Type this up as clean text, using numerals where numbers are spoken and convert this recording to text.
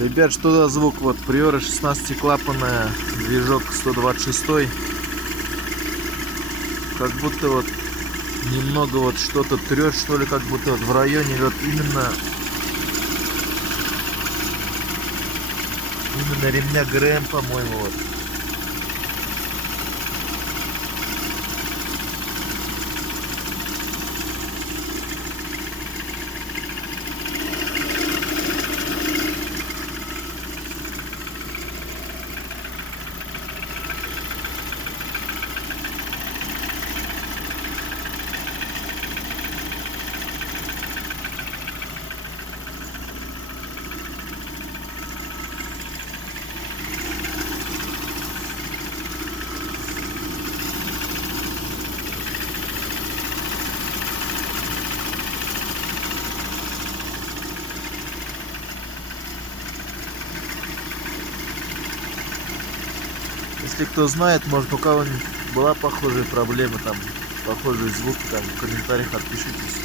Ребят, что за звук? Вот Приора 16-клапанная, движок 126. Как будто вот немного вот что-то трет, что ли, как будто вот в районе вот именно ремня ГРМ, по-моему, вот. Если кто знает, может, у кого-нибудь была похожая проблема, там, похожий звук, там, в комментариях отпишитесь.